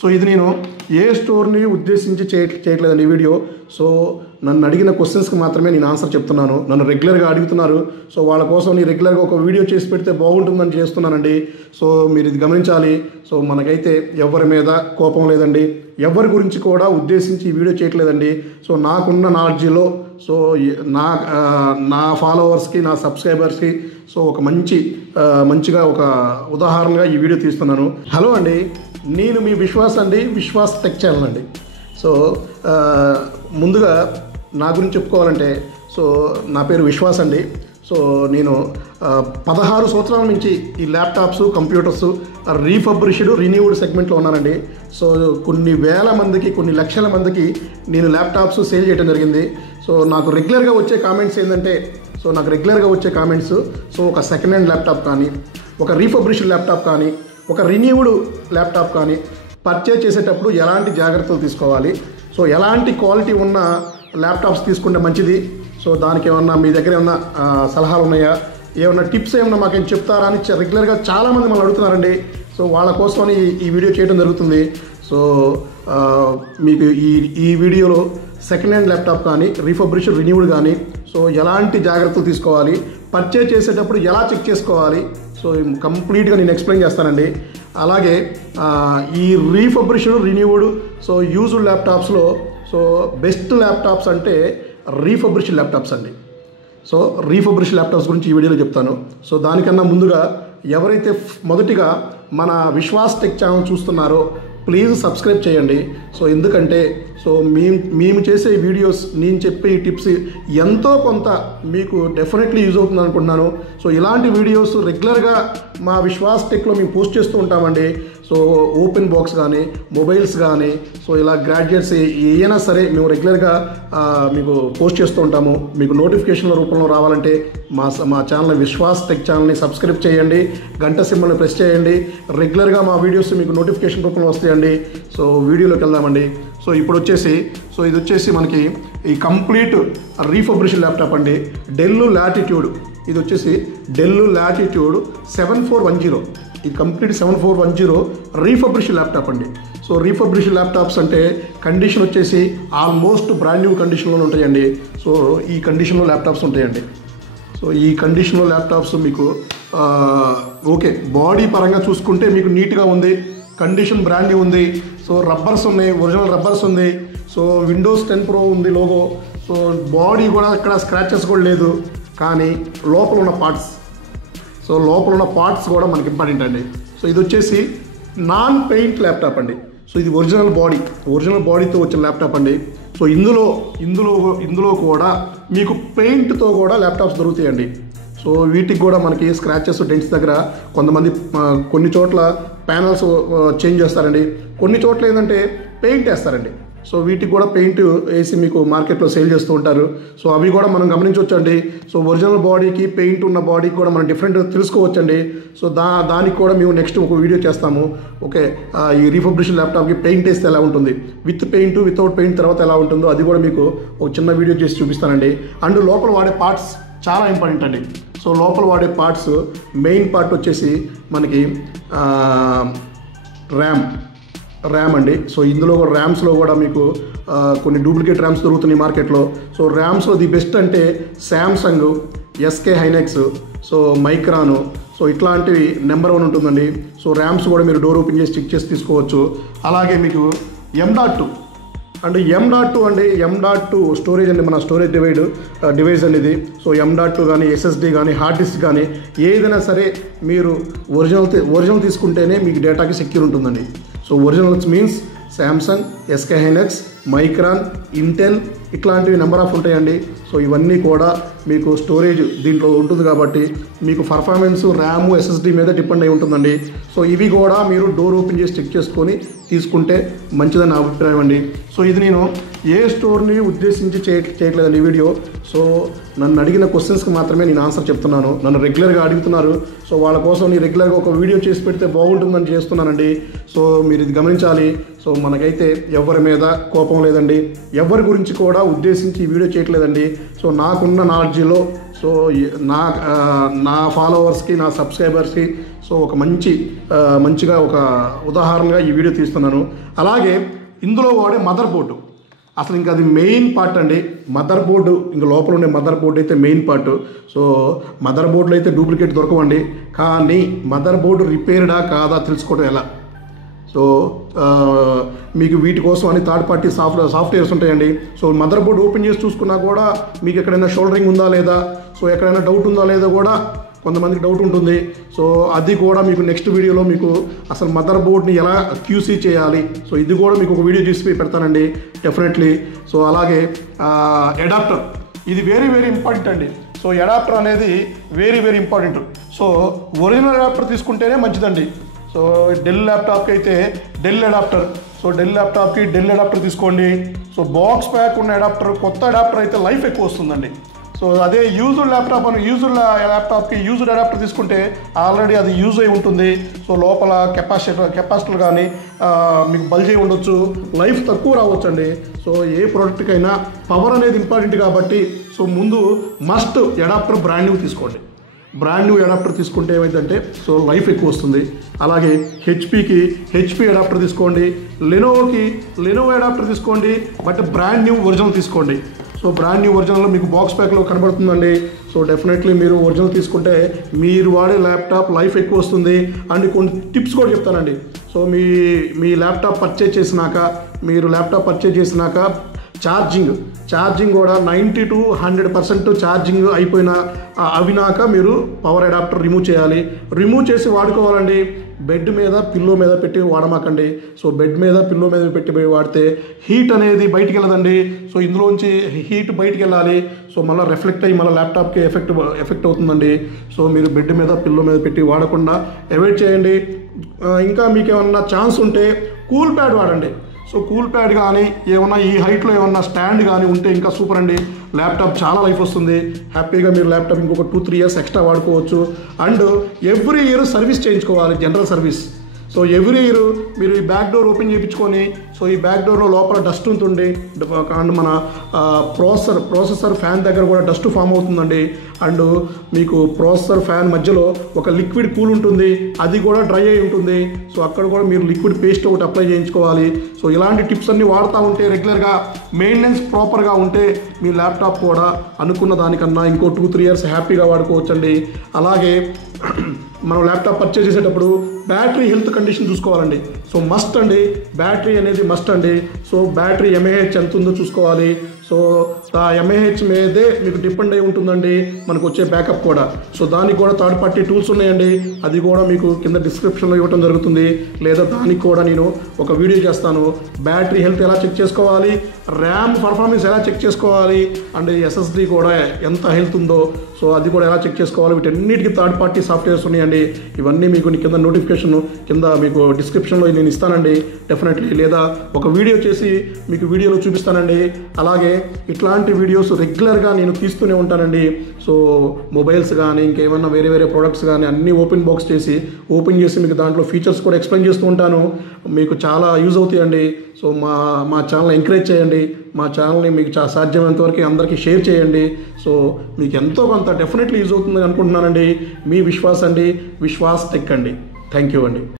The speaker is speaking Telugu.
సో ఇది నేను ఏ స్టోర్ని ఉద్దేశించి చేయట్లేదండి ఈ వీడియో. సో నన్ను అడిగిన క్వశ్చన్స్కి మాత్రమే నేను ఆన్సర్ చెప్తున్నాను. నన్ను రెగ్యులర్గా అడుగుతున్నారు. సో వాళ్ళ కోసం నేను రెగ్యులర్గా ఒక వీడియో చేసి పెడితే బాగుంటుందని చేస్తున్నానండి. సో మీరు ఇది గమనించాలి. సో మనకైతే ఎవరి మీద కోపం లేదండి, ఎవరి గురించి కూడా ఉద్దేశించి ఈ వీడియో చేయట్లేదండి. సో నాకున్న నాలెడ్జ్లో సో నా ఫాలోవర్స్కి, నా సబ్స్క్రైబర్స్కి సో ఒక మంచిగా ఒక ఉదాహరణగా ఈ వీడియో తీస్తున్నాను. హలో అండి, నేను మీ విశ్వాస్ అండి, విశ్వాస్ టెక్ ఛానల్ అండి. సో ముందుగా నా గురించి చెప్పుకోవాలంటే సో నా పేరు విశ్వాస్ అండి. సో నేను 16 సంవత్సరాల నుంచి ఈ ల్యాప్టాప్స్, కంప్యూటర్స్ రీఫబ్రిష్డ్, రిన్యూవ్డ్ సెగ్మెంట్లో ఉన్నానండి. సో కొన్ని వేల మందికి, కొన్ని లక్షల మందికి నేను ల్యాప్టాప్స్ సేల్ చేయడం జరిగింది. సో నాకు రెగ్యులర్గా వచ్చే కామెంట్స్ ఏంటంటే సో ఒక సెకండ్ హ్యాండ్ ల్యాప్టాప్ కానీ, ఒక రీఫబ్రిష్డ్ ల్యాప్టాప్ కానీ, ఒక రిన్యూవ్డ్ ల్యాప్టాప్ కానీ పర్చేజ్ చేసేటప్పుడు ఎలాంటి జాగ్రత్తలు తీసుకోవాలి, సో ఎలాంటి క్వాలిటీ ఉన్న ల్యాప్టాప్స్ తీసుకుంటే మంచిది, సో దానికి ఏమన్నా మీ దగ్గర ఏమన్నా సలహాలు ఉన్నాయా, ఏమన్నా టిప్స్ ఏమన్నా మాకేం చెప్తారా అని రెగ్యులర్గా చాలామంది మమ్మల్ని అడుగుతున్నారండి. సో వాళ్ళ కోసమని ఈ వీడియో చేయడం జరుగుతుంది. సో మీకు ఈ వీడియోలో సెకండ్ హ్యాండ్ ల్యాప్టాప్ కానీ, రీఫబ్రిష్డ్, రిన్యూవ్డ్ కానీ సో ఎలాంటి జాగ్రత్తలు తీసుకోవాలి, పర్చేజ్ చేసేటప్పుడు ఎలా చెక్ చేసుకోవాలి, సో కంప్లీట్గా నేను ఎక్స్ప్లెయిన్ చేస్తానండి. అలాగే ఈ రీఫబ్రిష్డ్, రిన్యూవ్డ్ సో యూజ్డ్ ల్యాప్టాప్స్లో సో బెస్ట్ ల్యాప్టాప్స్ అంటే రీఫబ్రిష్డ్ ల్యాప్టాప్స్ అండి. సో రీఫబ్రిష్డ్ ల్యాప్టాప్స్ గురించి ఈ వీడియోలో చెప్తాను. సో దానికన్నా ముందుగా ఎవరైతే మొదటిగా మన విశ్వాస్ టెక్ ఛానల్ చూస్తున్నారో ప్లీజ్ సబ్స్క్రైబ్ చేయండి. సో ఎందుకంటే సో మేము చేసే వీడియోస్, నేను చెప్పే ఈ టిప్స్ ఎంతో కొంత మీకు డెఫినెట్లీ యూజ్ అవుతుంది అనుకుంటున్నాను. సో ఇలాంటి వీడియోస్ రెగ్యులర్గా మా విశ్వాస్ టెక్లో మేము పోస్ట్ చేస్తూ ఉంటామండి. సో ఓపెన్ బాక్స్ కానీ, మొబైల్స్ కానీ, సో ఇలా గ్రాడ్యుయేట్స్ ఏదైనా సరే మేము రెగ్యులర్గా మీకు పోస్ట్ చేస్తూ ఉంటాము. మీకు నోటిఫికేషన్ల రూపంలో రావాలంటే మా ఛానల్ విశ్వాస్ టెక్ ఛానల్ని సబ్స్క్రైబ్ చేయండి, గంట సింబల్ని ప్రెస్ చేయండి. రెగ్యులర్గా మా వీడియోస్ మీకు నోటిఫికేషన్ రూపంలో వస్తాయండి. సో వీడియోలోకి వెళ్దామండి. సో ఇప్పుడు ఇది వచ్చేసి మనకి ఈ కంప్లీట్ రీఫబ్రిష్డ్ ల్యాప్టాప్ అండి. డెల్ లాటిట్యూడ్, ఇది వచ్చేసి డెల్ లాటిట్యూడ్ 7410. ఇది కంప్లీట్ 7410 రీఫబ్రిష్డ్ ల్యాప్టాప్ అండి. సో రీఫబ్రిష్డ్ ల్యాప్టాప్స్ అంటే కండిషన్ వచ్చేసి ఆల్మోస్ట్ బ్రాండ్ న్యూ కండిషన్లో ఉంటాయండి. సో ఈ కండిషన్లో ల్యాప్టాప్స్ ఉంటాయండి. సో ఈ కండిషన్లో ల్యాప్టాప్స్ మీకు ఓకే, బాడీ పరంగా చూసుకుంటే మీకు నీట్గా ఉంది, కండిషన్ బ్రాండ్ న్యూ ఉంది. సో రబ్బర్స్ ఉన్నాయి, ఒరిజినల్ రబ్బర్స్ ఉంది. సో విండోస్ 10 Pro ఉంది లోగో. సో బాడీ కూడా ఇక్కడ స్క్రాచెస్ కూడా లేదు. కానీ లోపల ఉన్న పార్ట్స్ కూడా మనకి ఇంపార్టెంట్ అండి. సో ఇది వచ్చేసి నాన్ పెయింట్ ల్యాప్టాప్ అండి. సో ఇది ఒరిజినల్ బాడీతో వచ్చిన ల్యాప్టాప్ అండి. సో ఇందులో కూడా మీకు పెయింట్తో కూడా ల్యాప్టాప్స్ దొరుకుతాయండి. సో వీటికి కూడా మనకి స్క్రాచెస్, డెంట్స్ దగ్గర కొంతమంది కొన్ని చోట్ల ప్యానల్స్ చేంజ్ చేస్తారండి, కొన్ని చోట్ల ఏంటంటే పెయింట్ వేస్తారండి. సో వీటికి కూడా పెయింట్ వేసి మీకు మార్కెట్లో సేల్ చేస్తూ ఉంటారు. సో అవి కూడా మనం గమనించవచ్చండి. సో ఒరిజినల్ బాడీకి, పెయింట్ ఉన్న బాడీకి కూడా మనం డిఫరెంట్ తెలుసుకోవచ్చండి. సో దానికి కూడా మేము నెక్స్ట్ ఒక వీడియో చేస్తాము. ఓకే, ఈ రీఫబ్రిష్డ్ ల్యాప్టాప్కి పెయింట్ వేస్తే ఎలా ఉంటుంది, విత్ పెయింట్, వితౌట్ పెయింట్ తర్వాత ఎలా ఉంటుందో అది కూడా మీకు ఒక చిన్న వీడియో చేసి చూపిస్తానండి. అండ్ లోపల వాడే పార్ట్స్ చాలా ఇంపార్టెంట్ అండి. సో లోపల వాడే పార్ట్స్ మెయిన్ పార్ట్ వచ్చేసి మనకి ర్యామ్ అండి. సో ఇందులో కూడా ర్యామ్స్లో కూడా మీకు కొన్ని డూప్లికేట్ ర్యామ్స్ దొరుకుతున్నాయి మార్కెట్లో. సో ర్యామ్స్లో ది బెస్ట్ అంటే శాంసంగ్, SK హైనెక్స్, సో మైక్రాను, సో ఇట్లాంటివి నెంబర్ 1 ఉంటుందండి. సో ర్యామ్స్ కూడా మీరు డోర్ ఓపెన్ చేసి చెక్ చేసి తీసుకోవచ్చు. అలాగే మీకు M.2 అంటే M.2 అండి. M.2 స్టోరేజ్ అండి, మన స్టోరేజ్ డివైస్ అండి ఇది. సో M.2 కానీ, SSD కానీ, హార్డ్ డిస్క్ కానీ ఏదైనా సరే మీరు ఒరిజినల్ తీసుకుంటేనే మీకు డేటాకి సెక్యూర్ ఉంటుందండి. So originals means Samsung, SK హైనెక్స్, micron, Intel ఇట్లాంటివి నెంబర్ ఆఫ్ ఉంటాయండి. సో ఇవన్నీ కూడా మీకు స్టోరేజ్ దీంట్లో ఉంటుంది కాబట్టి మీకు పర్ఫార్మెన్స్ ర్యామ్, SSD మీద డిపెండ్ అయి ఉంటుందండి. సో ఇవి కూడా మీరు డోర్ ఓపెన్ చేసి చెక్ చేసుకొని తీసుకుంటే మంచిదని అభిప్రాయం అండి. సో ఇది నేను ఏ స్టోర్ని ఉద్దేశించి చేయట్లేదండి ఈ వీడియో. సో నన్ను అడిగిన క్వశ్చన్స్కి మాత్రమే నేను ఆన్సర్ చెప్తున్నాను. నన్ను రెగ్యులర్గా అడుగుతున్నారు. సో వాళ్ళ కోసం నేను రెగ్యులర్గా ఒక వీడియో చేసి పెడితే బాగుంటుందని చేస్తున్నానండి. సో మీరు ఇది గమనించాలి. సో మనకైతే ఎవరి మీద కోపం లేదండి, ఎవరి గురించి కూడా ఉద్దేశించి ఈ వీడియో చేయట్లేదండి. సో నాకున్న నాలెడ్జ్లో సో నా ఫాలోవర్స్కి, నా సబ్స్క్రైబర్స్కి సో ఒక మంచిగా ఒక ఉదాహరణగా ఈ వీడియో తీస్తున్నాను. అలాగే ఇందులో వాడే మదర్ బోర్డు అసలు ఇంకా అది మెయిన్ పార్ట్ అండి. మదర్ బోర్డు ఇంకా లోపల ఉండే మదర్ బోర్డు అయితే మెయిన్ పార్ట్. సో మదర్ బోర్డులో అయితే డూప్లికేట్ దొరకవండి. కానీ మదర్ బోర్డు రిపేర్డా కాదా తెలుసుకోవడం ఎలా? సో మీకు వీటి కోసం అని థర్డ్ పార్టీ సాఫ్ట్వేర్స్ ఉంటాయండి. సో మదర్ బోర్డు ఓపెన్ చేసి చూసుకున్నా కూడా మీకు ఎక్కడైనా షోల్డరింగ్ ఉందా లేదా, సో ఎక్కడైనా డౌట్ ఉందా లేదా కూడా కొంతమందికి డౌట్ ఉంటుంది. సో అది కూడా మీకు నెక్స్ట్ వీడియోలో మీకు అసలు మదర్ బోర్డ్ని ఎలా క్యూసీ చేయాలి, సో ఇది కూడా మీకు ఒక వీడియో చేసి పెడతానండి డెఫినెట్లీ. సో అలాగే అడాప్టర్, ఇది వెరీ ఇంపార్టెంట్ అండి. సో అడాప్టర్ అనేది very important. So original adapter తీసుకుంటేనే మంచిదండి. సో డెల్ ల్యాప్టాప్కి అయితే డెల్ అడాప్టర్, సో డెల్ ల్యాప్టాప్కి డెల్ అడాప్టర్ తీసుకోండి. సో బాక్స్ ప్యాక్ ఉన్న అడాప్టర్, కొత్త అడాప్టర్ అయితే లైఫ్ ఎక్కువ వస్తుందండి. సో అదే యూజ్డ్ ల్యాప్టాప్కి యూజ్డ్ అడాప్టర్ తీసుకుంటే ఆల్రెడీ అది యూజ్ అయి ఉంటుంది. సో లోపల కెపాసిటర్ కానీ మీకు బల్జ్ అయి ఉండొచ్చు, లైఫ్ తక్కువ రావచ్చు అండి. సో ఏ ప్రోడక్ట్కైనా పవర్ అనేది ఇంపార్టెంట్ కాబట్టి సో ముందు మస్ట్ అడాప్టర్ బ్రాండ్ న్యూ తీసుకోండి. బ్రాండ్ న్యూ అడాప్టర్ తీసుకుంటే ఏమైందంటే సో లైఫ్ ఎక్కువ వస్తుంది. అలాగే హెచ్పి అడాప్టర్ తీసుకోండి, లెనోవో అడాప్టర్ తీసుకోండి, బట్ బ్రాండ్ న్యూ ఒరిజినల్ తీసుకోండి. సో బ్రాండ్ న్యూ ఒరిజినల్లో మీకు బాక్స్ ప్యాక్లో కనబడుతుందండి. సో డెఫినెట్లీ మీరు ఒరిజినల్ తీసుకుంటే మీరు వాడే ల్యాప్టాప్ లైఫ్ ఎక్కువ వస్తుంది. అండ్ కొన్ని టిప్స్ కూడా చెప్తానండి. సో మీ ల్యాప్టాప్ పర్చేజ్ చేసినాక ఛార్జింగ్ కూడా 90 to 100% ఛార్జింగ్ అవినాక మీరు పవర్ అడాప్టర్ రిమూవ్ చేయాలి. రిమూవ్ చేసి వాడుకోవాలండి. బెడ్ మీద పిల్లో మీద పెట్టి వాడమాకండి. సో బెడ్ మీద పిల్లో మీద పెట్టి వాడితే హీట్ అనేది బయటికి వెళ్ళదండి. సో ఇందులోంచి హీట్ బయటికి వెళ్ళాలి. సో మళ్ళీ రిఫ్లెక్ట్ అయ్యి మళ్ళీ ల్యాప్టాప్కి ఎఫెక్ట్ అవుతుందండి. సో మీరు బెడ్ మీద పిల్లో మీద పెట్టి వాడకుండా అవాయిడ్ చేయండి. ఇంకా మీకు ఏమన్నా ఛాన్స్ ఉంటే కూల్ ప్యాడ్ వాడండి. సో కూల్ ప్యాడ్ కానీ ఏమన్నా ఈ హైట్లో ఏమన్నా స్టాండ్ కానీ ఉంటే ఇంకా సూపర్ అండి. ల్యాప్టాప్ చాలా లైఫ్ వస్తుంది. హ్యాపీగా మీరు ల్యాప్టాప్ ఇంకొక 2-3 years ఎక్స్ట్రా వాడుకోవచ్చు. అండ్ ఎవ్రీ ఇయర్ సర్వీస్ చేయించుకోవాలి, general service. So every year మీరు ఈ బ్యాక్ డోర్ ఓపెన్ చేయించుకొని, సో ఈ బ్యాక్ డోర్లో లోపల డస్ట్ ఉంటుంది. అండ్ మన ప్రాసెసర్ ఫ్యాన్ దగ్గర కూడా డస్ట్ ఫామ్ అవుతుందండి. అండ్ మీకు ప్రాసెసర్ ఫ్యాన్ మధ్యలో ఒక లిక్విడ్ కూల్ ఉంటుంది, అది కూడా డ్రై అయి ఉంటుంది. సో అక్కడ కూడా మీరు లిక్విడ్ పేస్ట్ ఒకటి అప్లై చేయించుకోవాలి. సో ఇలాంటి టిప్స్ అన్నీ వాడుతూ ఉంటే రెగ్యులర్గా మెయింటెనెన్స్ ప్రాపర్గా ఉంటే మీ ల్యాప్టాప్ కూడా అనుకున్న దానికన్నా ఇంకో 2-3 years హ్యాపీగా వాడుకోవచ్చండి. అలాగే మనం ల్యాప్టాప్ పర్చేజ్ చేసేటప్పుడు బ్యాటరీ హెల్త్ కండిషన్ చూసుకోవాలండి. సో మస్ట్ అండి, బ్యాటరీ అనేది మస్ట్ అండి. సో బ్యాటరీ ఎంఏహెచ్ ఎంత ఉందో చూసుకోవాలి. సో ఆ ఎంఏహెచ్ మీదే మీకు డిపెండ్ అయి ఉంటుందండి మనకు వచ్చే బ్యాకప్ కూడా. సో దానికి కూడా థర్డ్ పార్టీ టూల్స్ ఉన్నాయండి, అది కూడా మీకు కింద డిస్క్రిప్షన్లో ఇవ్వడం జరుగుతుంది. లేదా దానికి కూడా నేను ఒక వీడియో చేస్తాను. బ్యాటరీ హెల్త్ ఎలా చెక్ చేసుకోవాలి, ర్యామ్ పర్ఫార్మెన్స్ ఎలా చెక్ చేసుకోవాలి, అండ్ ఎస్ఎస్డి కూడా ఎంత హెల్త్ ఉందో సో అది కూడా ఎలా చెక్ చేసుకోవాలి. వీటన్నిటికీ థర్డ్ పార్టీ సాఫ్ట్వేర్స్ ఉన్నాయండి. ఇవన్నీ మీకు కింద నోటిఫికేషన్ కింద మీకు డిస్క్రిప్షన్లో నేను ఇస్తానండి డెఫినెట్లీ. లేదా ఒక వీడియో చేసి మీకు వీడియోలో చూపిస్తానండి. అలాగే ఇట్లాంటి వీడియోస్ రెగ్యులర్గా నేను తీస్తూనే ఉంటానండి. సో మొబైల్స్ కానీ ఇంకేమన్నా వేరే ప్రోడక్ట్స్ కానీ అన్నీ ఓపెన్ చేసి మీకు దాంట్లో ఫీచర్స్ కూడా ఎక్స్ప్లెయిన్ చేస్తూ ఉంటాను. మీకు చాలా యూజ్ అవుతాయండి. సో మా ఛానల్ ఎంకరేజ్ చేయండి. మా ఛానల్ని మీకు సాధ్యమైనంత వరకు అందరికీ షేర్ చేయండి. సో మీకు ఎంతో కొంత డెఫినెట్లీ యూజ్ అవుతుందని అనుకుంటున్నానండి. మీ విశ్వాస్ టెక్ అండి. థ్యాంక్ యూ అండి.